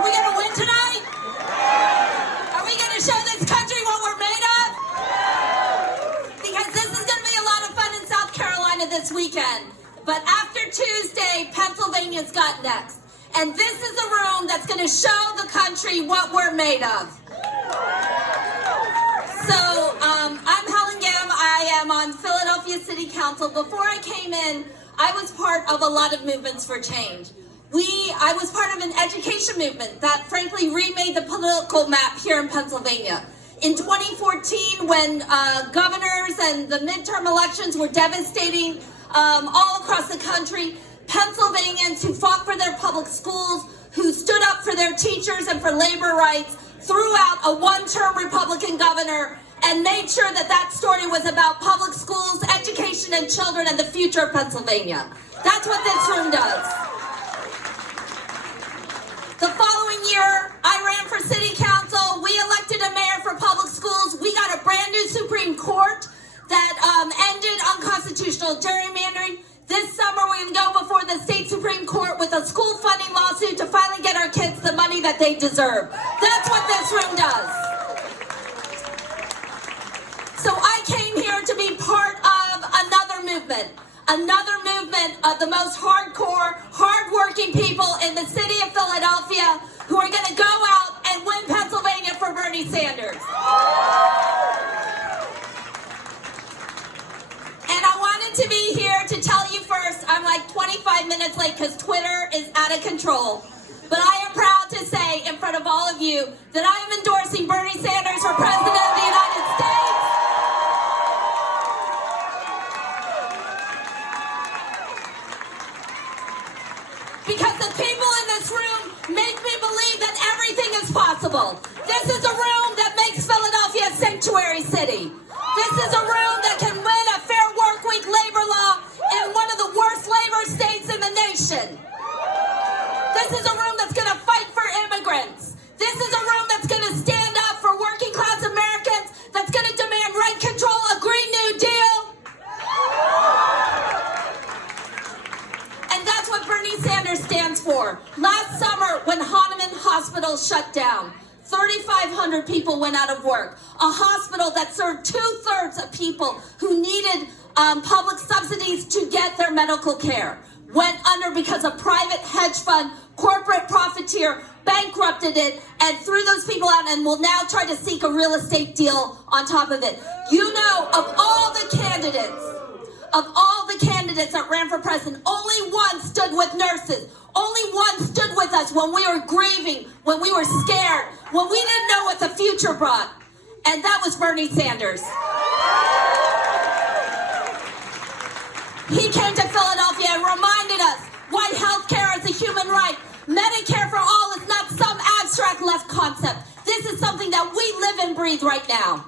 Are we going to win tonight? Are we going to show this country what we're made of? Because this is going to be a lot of fun in South Carolina this weekend. But after Tuesday, Pennsylvania's got next. And this is the room that's going to show the country what we're made of. So, I'm Helen Gim. I am on Philadelphia City Council. Before I came in, I was part of a lot of movements for change. I was part of an education movement that frankly remade the political map here in Pennsylvania. In 2014, when governors and the midterm elections were devastating all across the country, Pennsylvanians who fought for their public schools, who stood up for their teachers and for labor rights, threw out a one-term Republican governor and made sure that that story was about public schools, education, and children and the future of Pennsylvania. That's what this room does. The following year, I ran for city council. We elected a mayor for public schools. We got a brand new Supreme Court that ended unconstitutional gerrymandering. This summer, we're going to go before the state Supreme Court with a school funding lawsuit to finally get our kids the money that they deserve. That's what this room does. So I came here to be part of another movement of the most hardcore, hardworking people in the city of Philadelphia who are going to go out and win Pennsylvania for Bernie Sanders. And I wanted to be here to tell you first, I'm like 25 minutes late because Twitter is out of control. But I am proud to say in front of all of you that I am endorsing Bernie Sanders for President of the United States. Because the people in this room make me believe that everything is possible. This is a room that makes Philadelphia a sanctuary city. This is a room that can win a fair work week labor law in one of the worst labor states in the nation. This is a room that's going to fight for immigrants. This is a room that's going to stand up for working class Americans, that's going to demand rent control, a Green New Deal. And that's what Bernie Sanders stands for. Last summer, when Hahnemann Hospital shut down, 3,500 people went out of work. A hospital that served 2/3 of people who needed public subsidies to get their medical care went under because a private hedge fund, corporate profiteer, bankrupted it and threw those people out and will now try to seek a real estate deal on top of it. You know, of all the candidates that ran for president, only one stood with nurses. Only one stood with us when we were grieving, when we were scared, when we didn't know what the future brought. And that was Bernie Sanders. He came to Philadelphia and reminded us why health care is a human right. Medicare for all is not some abstract left concept. This is something that we live and breathe right now.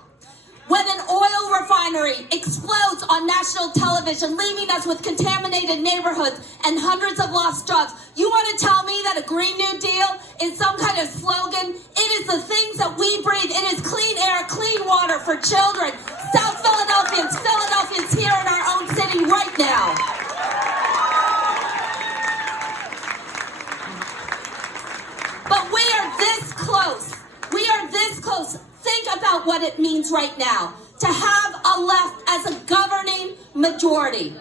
When an oil refinery explodes on national television, leaving us with contaminated neighborhoods and hundreds of lost jobs, you want to tell me that a Green New Deal is some kind of slogan? It is the things that we breathe. It is clean air, clean water for children. South Philadelphians here in our own city right now. But we are this close. We are this close. Think about what it means right now to have a left as a governing majority.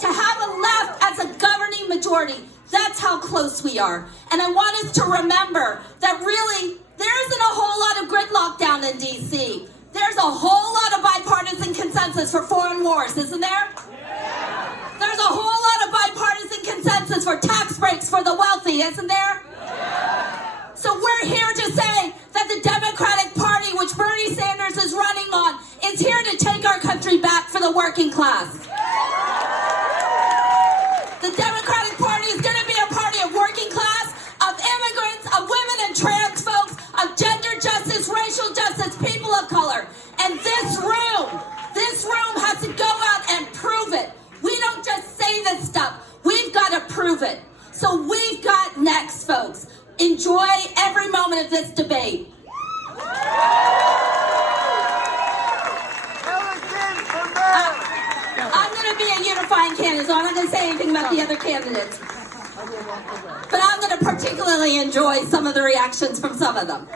To have a left as a governing majority. That's how close we are. And I want us to remember that really there isn't a whole lot of gridlock down in D.C. There's a whole lot of bipartisan consensus for foreign wars, isn't there? Yeah. There's a whole lot of bipartisan consensus for tax breaks for the wealthy, isn't there? Yeah. So we're here to say that the Democratic Party, which Bernie Sanders is running on, is here to take our country back for the working class. The Democratic Party is going to be a party of working class, of immigrants, of women and trans folks, of gender justice, racial justice, people of color. And this room has to go out and prove it. We don't just say this stuff. We've got to prove it. So we've got next, folks. Enjoy every moment of this debate. I'm going to be a unifying candidate, so I'm not going to say anything about the other candidates. But I'm going to particularly enjoy some of the reactions from some of them.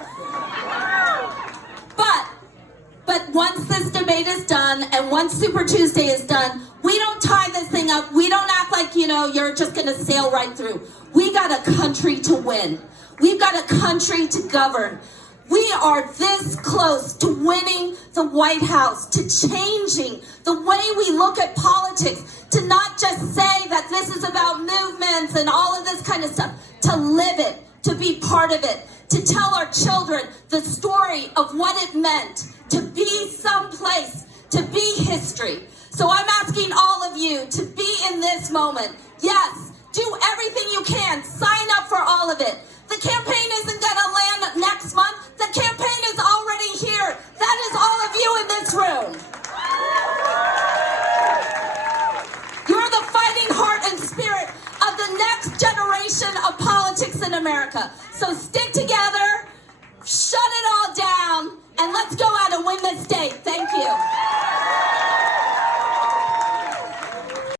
But once this debate is done and once Super Tuesday is done, we don't tie this thing up. We don't act like, you're just going to sail right through. We got a country to win. We've got a country to govern. We are this close to winning the White House, to changing the way we look at politics, to not just say that this is about movements and all of this kind of stuff, to live it, to be part of it, to tell our children the story of what it meant to be someplace, to be history. So I'm asking all of you to be in this moment. Yes, do everything you can. Sign up for all of it. The campaign isn't going to land next month. The campaign is already here. That is all of you in this room. You're the fighting heart and spirit of the next generation of politics in America. So stick together, shut it all down, and let's go out and win this state. Thank you.